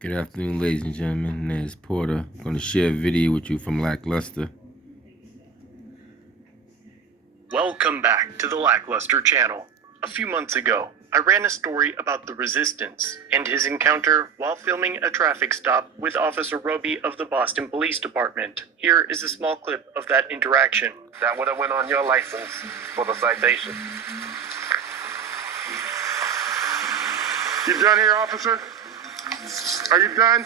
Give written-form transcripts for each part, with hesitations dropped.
Good afternoon, ladies and gentlemen. My name is Porter. I'm going to share a video with you from Lackluster. Welcome back to the Lackluster channel. A few months ago, I ran a story about the Resistance and his encounter while filming a traffic stop with Officer Roby of the Boston Police Department. Here is a small clip of that interaction. That would have went on your license for the citation. You done here, officer? Are you done?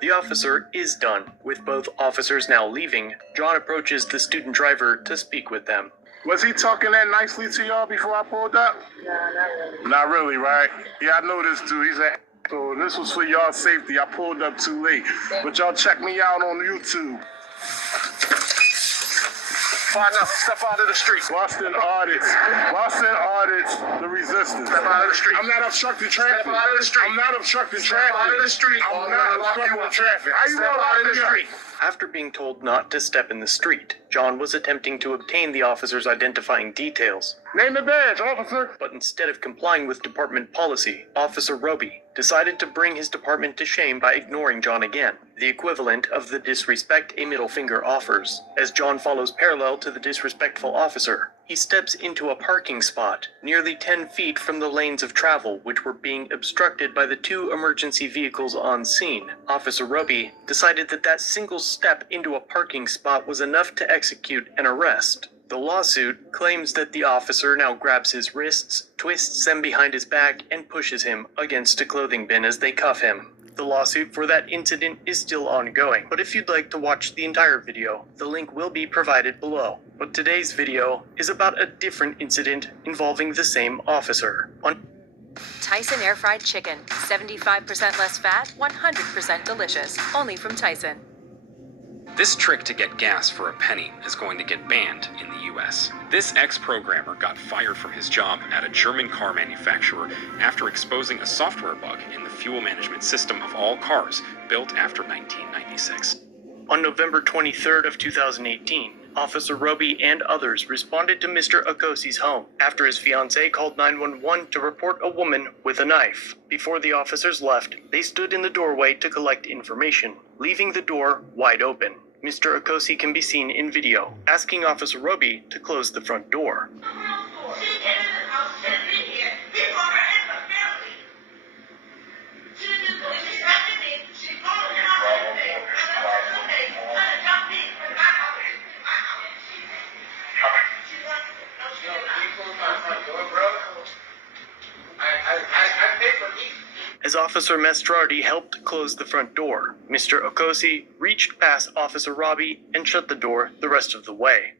The officer is done. With both officers now leaving, John approaches the student driver to speak with them. Was he talking that nicely to y'all before I pulled up? No, not really. Not really, right? Yeah, I know this dude. He's a so this was for y'all's safety. I pulled up too late. But y'all check me out on YouTube. Fine enough. Step out of the street. Boston audits. The Resistance. Step out of the street. I'm not obstructing traffic. Step out of the street. I'm not obstructing Step traffic. out of the street. I'm not obstructing traffic. How you Step gonna out of lock the me up? street. After being told not to step in the street, John was attempting to obtain the officer's identifying details. Name the badge, officer. But instead of complying with department policy, Officer Roby decided to bring his department to shame by ignoring John again, the equivalent of the disrespect a middle finger offers. As John follows parallel to the disrespectful officer, he steps into a parking spot nearly 10 feet from the lanes of travel which were being obstructed by the two emergency vehicles on scene. Officer Roby decided that that single step into a parking spot was enough to execute an arrest. The lawsuit claims that the officer now grabs his wrists, twists them behind his back, and pushes him against a clothing bin as they cuff him. The lawsuit for that incident is still ongoing, but if you'd like to watch the entire video, the link will be provided below. But today's video is about a different incident involving the same officer. Tyson Air Fried Chicken. 75% less fat, 100% delicious. Only from Tyson. This trick to get gas for a penny is going to get banned in the US. This ex-programmer got fired from his job at a German car manufacturer after exposing a software bug in the fuel management system of all cars built after 1996. On November 23rd of 2018, Officer Roby and others responded to Mr. Okosi's home after his fiancée called 911 to report a woman with a knife. Before the officers left, they stood in the doorway to collect information, leaving the door wide open. Mr. Okosi can be seen in video, asking Officer Roby to close the front door. As Officer Mastrardi helped close the front door, Mr. Okosi reached past Officer Roby and shut the door the rest of the way.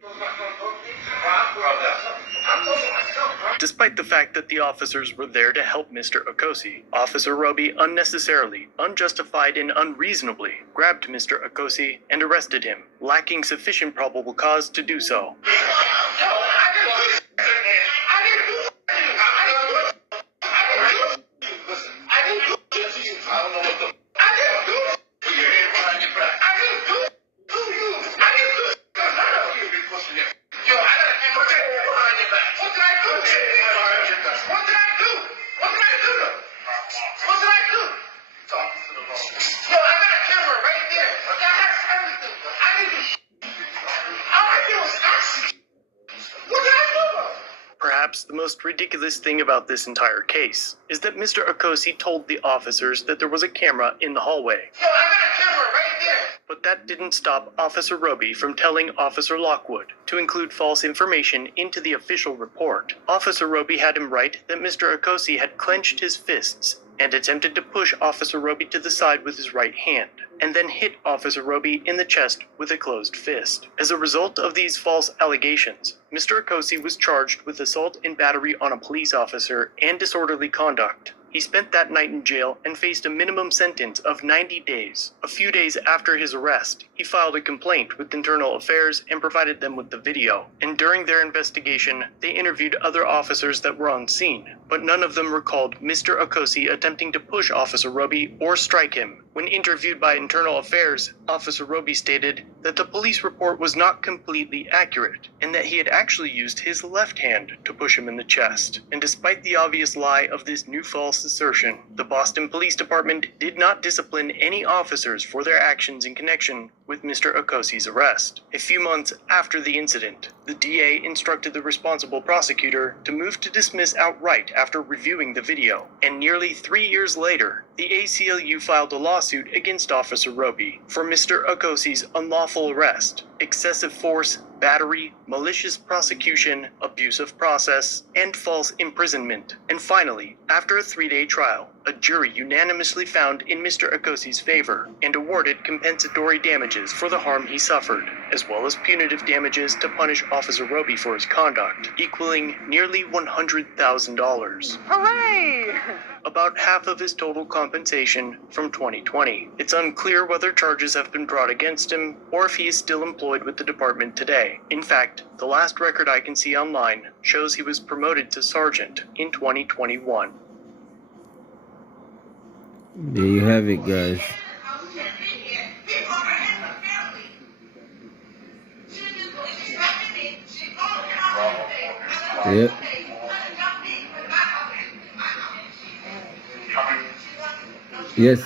Despite the fact that the officers were there to help Mr. Okosi, Officer Roby unnecessarily, unjustified, and unreasonably grabbed Mr. Okosi and arrested him, lacking sufficient probable cause to do so. Perhaps the most ridiculous thing about this entire case is that Mr. Okosi told the officers that there was a camera in the hallway. But that didn't stop Officer Roby from telling Officer Lockwood to include false information into the official report. Officer Roby had him write that Mr. Okosi had clenched his fists and attempted to push Officer Roby to the side with his right hand, and then hit Officer Roby in the chest with a closed fist. As a result of these false allegations, Mr. Okosi was charged with assault and battery on a police officer and disorderly conduct. He spent that night in jail and faced a minimum sentence of 90 days. A few days after his arrest, he filed a complaint with Internal Affairs and provided them with the video. And during their investigation, they interviewed other officers that were on scene, but none of them recalled Mr. Okosi attempting to push Officer Roby or strike him. When interviewed by Internal Affairs, Officer Roby stated that the police report was not completely accurate, and that he had actually used his left hand to push him in the chest. And despite the obvious lie of this new false false assertion. The Boston Police Department did not discipline any officers for their actions in connection with Mr. Okosi's arrest. A few months after the incident, the DA instructed the responsible prosecutor to move to dismiss outright after reviewing the video. And nearly 3 years later, the ACLU filed a lawsuit against Officer Roby for Mr. Okosi's unlawful arrest, excessive force, battery, malicious prosecution, abuse of process, and false imprisonment. And finally, after a 3-day trial, a jury unanimously found in Mr. Okosi's favor and awarded compensatory damages for the harm he suffered, as well as punitive damages to punish Officer Roby for his conduct, equaling nearly $100,000. Hooray! About half of his total compensation from 2020. It's unclear whether charges have been brought against him or if he is still employed with the department today. In fact, the last record I can see online shows he was promoted to sergeant in 2021. There you have it, guys. Yep. Yes.